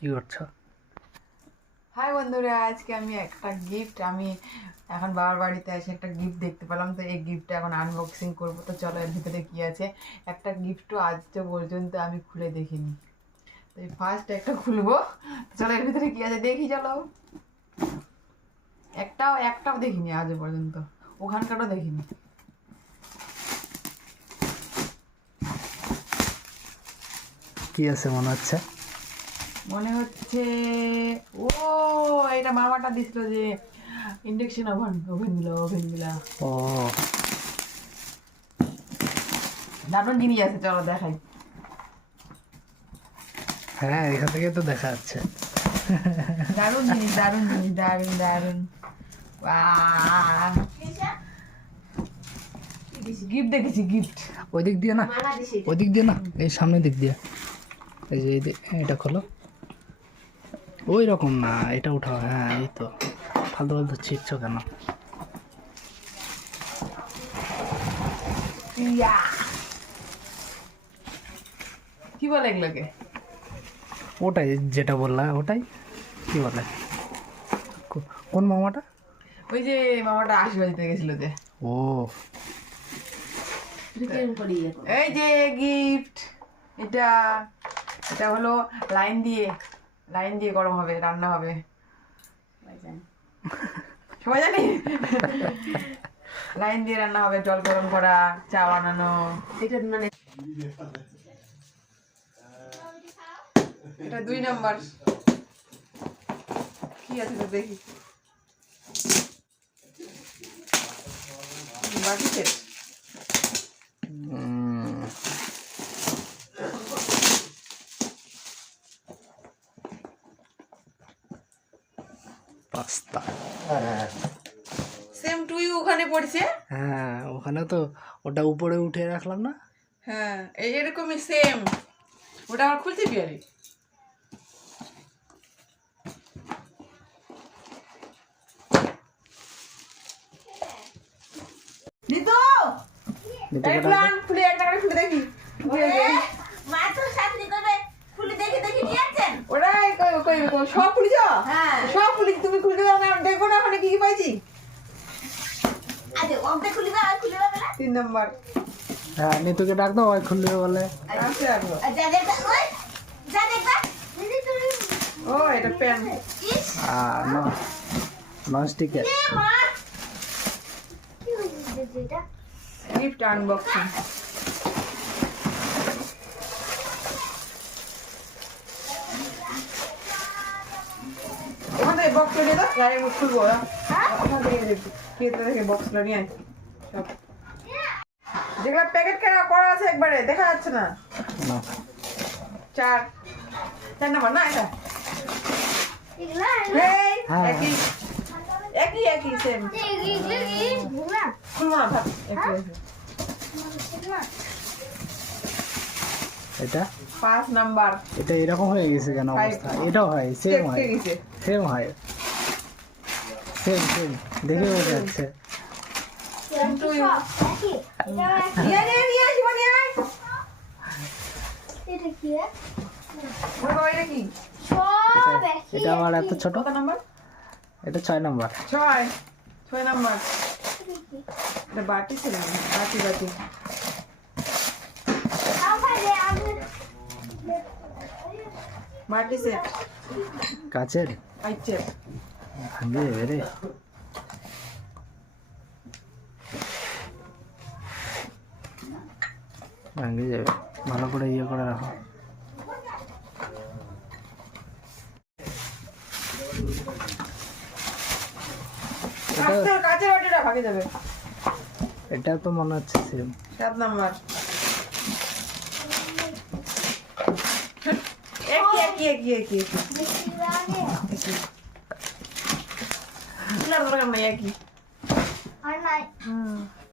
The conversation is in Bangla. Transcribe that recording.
কি করছ? হাই বন্ধুরা আজকে আমি একটা গিফট আমি এখন বাবার বাড়িতে এসে একটা গিফট দেখতে পেলাম তো এই গিফটটা এখন আনবক্সিং করব। তো চলো এর ভিতরে কি আছে? একটা গিফটও আজ পর্যন্ত আমি খুলে দেখিনি। তো এই ফার্স্ট একটা খুলবো। তো চলো এর ভিতরে কি আছে দেখি চলো। একটাও একটাও দেখিনি আজ পর্যন্ত। ওখানকারও দেখিনি। কি আছে মনে হচ্ছে? মনে হচ্ছে ও এটা মামাটা দিছিল যে ইন্ডাকশন ওভেন ওভেন দিল ওভেন দিলা ও। দারুণ জিনিস আছে চলো দেখাই। হ্যাঁ এখান থেকে তো দেখা যাচ্ছে। দারুণ জিনিস দারুণ জিনিস দারুণ দারুণ। গিফট দেখেছি গিফট ওই দিক দিয়ে না ওই দিক দিয়ে না এই সামনের দিক দিয়ে। এই যে এটা খোলো। ওই রকম না এটা উঠাও হ্যাঁ এই তো। ফালতু ফালতু ছিটছ কেন? কি বলে এগুলোকে? ওটাই যেটা বললা ওটাই? কি বলে? কোন মামাটা? ওই যে মামাটা আশীর্বাদ দিতে গেছিল যে। ও। এই যে গিফট এটা এটা হলো লাইন দিয়ে। লাইন দিয়ে গরম হবে রান্না হবে। সবাই জানি? লাইন দিয়ে রান্না হবে জল গরম করা চা বানানো। এটা মানে এটা দুই নাম্বার। কি আছে তো দেখি। বাকি set pasta. Same to you ওখানে পড়ছে? হ্যাঁ ওখানে তো ওটা উপরে উঠে রাখলাম না? হ্যাঁ এই এরকমই সেম ওটা আমার খুলতে বিয়ারি নিতো! খুলে একটা খুলে দেখি। মা তো খুলে দেখে দেখে নিয়ে আছেন সব হ্যাঁ। সব খুলি তুমি খুলে দাও না দেখো না ওখানে কি কি পাইছি। আরে অর্ধে খুলিবে আর খুলিবে বেলা তিন নম্বর। হ্যাঁ নিতুকে ডাক দাও ওই খুলবে বলে। আছে রাখব আর যা দেখবা ওই যা দেখবা তুমি ও এটা পেন ইস। আর নন স্টিকের এ মা! কি হয়েছে এটা গিফট আনবক্সিং ওখান থেকে বক্স নিয়ে দাও। গাড়ি মুখ খুলবো হ্যাঁ। ওখান থেকে দেখি খেতে দেখে বক্সগুলো নিয়ে সব। যেগুলো প্যাকেট কেনা করা আছে একবারে দেখা যাচ্ছে না। চার। চার নাম্বার না এটা? হ্যাঁ। একই। একই একই সেম খুলবো না একই। এটা? পাঁচ নাম্বার। এটা এরকম হয়ে গেছে কেন অবস্থা? এটাও হয় সেম হয় সেম হয়। সেম সেম দেখে বোঝা যাচ্ছে। এটা আমার এত ছোট? কত নাম্বার? এটা ছয় নাম্বার। ছয় ছয় নাম্বার। এটা বাটি ছিল? বাটি বাটি। বাটি কাচের? আইছে ভাঙে যাবে রে। ভাঙে যাবে। ভালো করে ইয়ে করে রাখো। কাঁচের বাটিটা যাবে। এটা তো মনে হচ্ছে সেম সাত নাম্বার। একই একই একই একই একই লাগে এগুলোর দরকার নাই